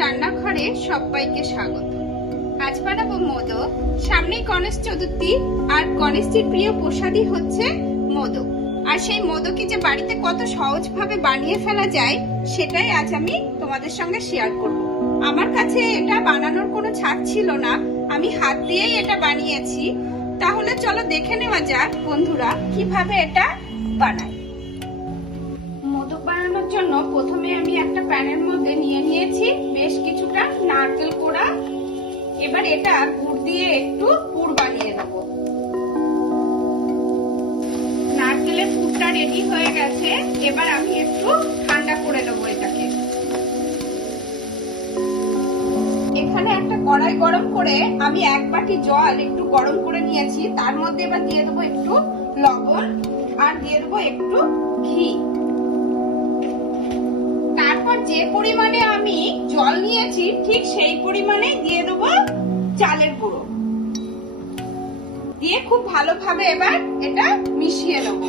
রান্নাঘরে সবাইকে স্বাগত। আজ বানাবো মোদক। সামনেই গণেশ চতুর্থী, আর গণেশজির প্রিয় প্রসাদই হচ্ছে মোদক। আর সেই মোদকই যে বাড়িতে কত সহজভাবে বানিয়ে ফেলা যায় সেটাই আজ আমি তোমাদের সঙ্গে শেয়ার করব। আমার কাছে এটা বানানোর কোনো ছাড় ছিল না, আমি হাত দিয়েই এটা বানিয়েছি। তাহলে চলো দেখে নেওয়া যাক বন্ধুরা কিভাবে এটা বানাই। মোদক বানানোর জন্য প্রথমে আমি একটা প্যানের মধ্যে নিয়ে নিয়েছি বেশ কিছুটা নারকেল কোড়া। এবার এটা গুড় দিয়ে একটু পুর বানিয়ে নেব। নারকেলের পুরটা রেডি হয়ে গেছে, এবার আমি একটু ঠান্ডা করে নেব এটাকে। এখানে একটা কড়াই গরম করে আমি এক বাটি জল একটু গরম করে নিয়েছি, তার মধ্যে এবার দিয়ে দেবো একটু লবণ আর দিয়ে দেবো একটু ঘি। তারপর যে পরিমাণে আমি জল নিয়েছি ঠিক সেই পরিমাণে দিয়ে দেবো চালের গুঁড়ো, দিয়ে খুব ভালোভাবে এবার এটা মিশিয়ে নেব।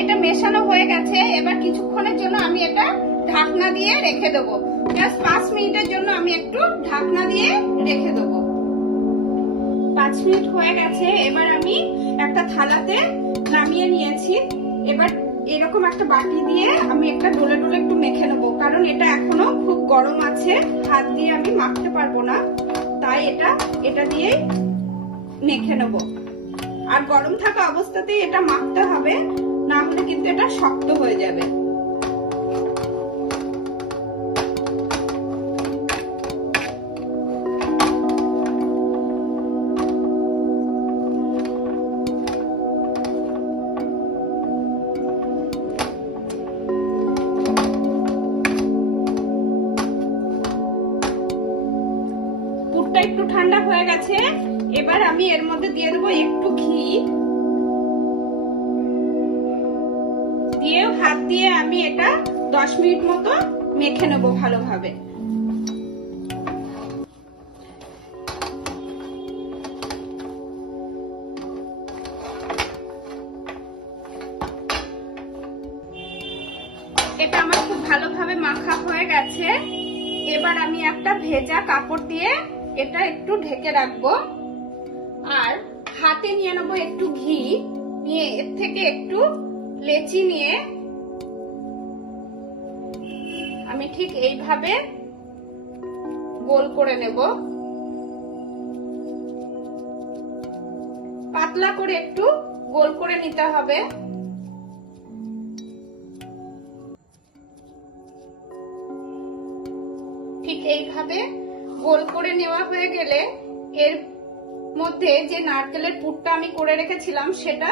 এটা মেশানো হয়ে গেছে, এবার কিছুক্ষণের জন্য আমি এটা ঢাকনা দিয়ে রেখে দেবো। জাস্ট 5 মিনিটের জন্য আমি একটু ঢাকনা দিয়ে রেখে দেবো। 5 মিনিট হয়ে গেছে, এবার আমি একটা থালাতে নামিয়ে নিয়েছি। এবার এরকম একটা বাটি দিয়ে আমি একটা ডোলে ডোলে একটু মেখে নেবো, কারণ এটা এখনো খুব গরম আছে, হাত দিয়ে আমি মাখতে পারবো না, তাই এটা দিয়ে মেখে নেবো। আর গরম থাকা অবস্থাতেই এটা মাখতে হবে, না হলে কিন্তু এটা শক্ত হয়ে যাবে। একটু ঠান্ডা হয়ে গেছে, এবার আমি এর মধ্যে দিয়ে দেবো একটু ঘি, দিয়ে হাত দিয়ে আমি এটা 10 মিনিট মতো মেখে নেব ভালোভাবে। এটা আমার খুব ভালোভাবে মাখা হয়ে গেছে। এবার আমি একটা ভেজা কাপড় দিয়ে এটা একটু ঢেকে রাখবো, আর হাতে নিয়ে নেবো একটু ঘি, নিয়ে এর থেকে একটু লেচি নিয়ে আমি ঠিক এইভাবে গোল করে নেব। পাতলা করে একটু গোল করে নিতে হবে। ঠিক এইভাবে গোল করে নেওয়া হয়ে গেলে এর মধ্যে যে নারকেলের পুরটা আমি করে রেখেছিলাম সেটা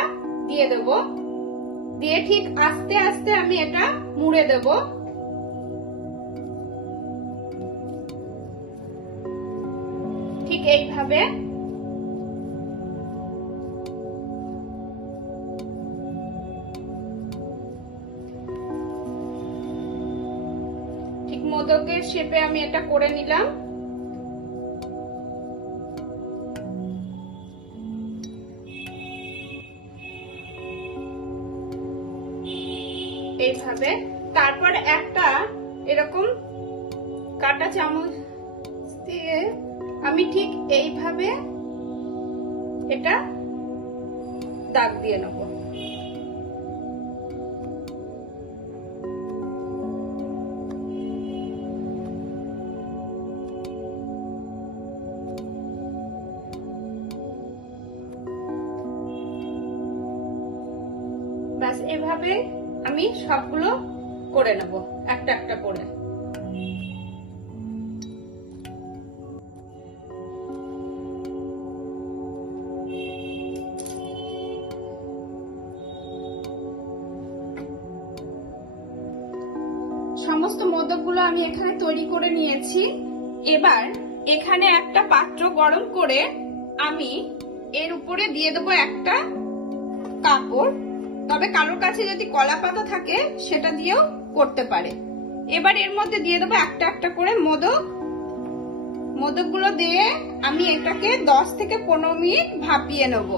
দিয়ে দেব, দিয়ে ঠিক আস্তে আস্তে আমি এটা মুড়ে দেব। ঠিক এইভাবে ঠিক মোদকের শেপে আমি এটা করে নিলাম। এইভাবে তারপর একটা এরকম কাঁটা চামচ দিয়ে আমি ঠিক এইভাবে এটা দাগ দিয়ে নেব। ব্যাস এভাবে আমি সবগুলো করে নেব একটা একটা করে। সমস্ত মোদকগুলো আমি এখানে তৈরি করে নিয়েছি। এবার এখানে একটা পাত্র গরম করে আমি এর উপরে দিয়ে দেবো একটা কাপড়, তবে কারোর কাছে যদি কলা পাতা থাকে সেটা দিয়েও করতে পারে। এবার এর মধ্যে দিয়ে দেবো একটা একটা করে মোদকগুলো দিয়ে আমি এটাকে 10 থেকে 15 মিনিট ভাপিয়ে নেব।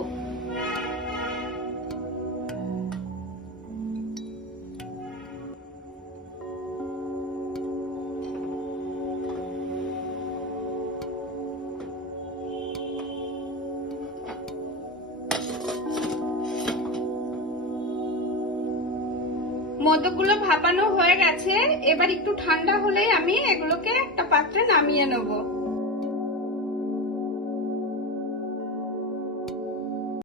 মোদকগুলো ভাপানো হয়ে গেছে, এবার একটু ঠান্ডা হলেই আমি এগুলোকে একটা পাত্রে নামিয়ে নেবো।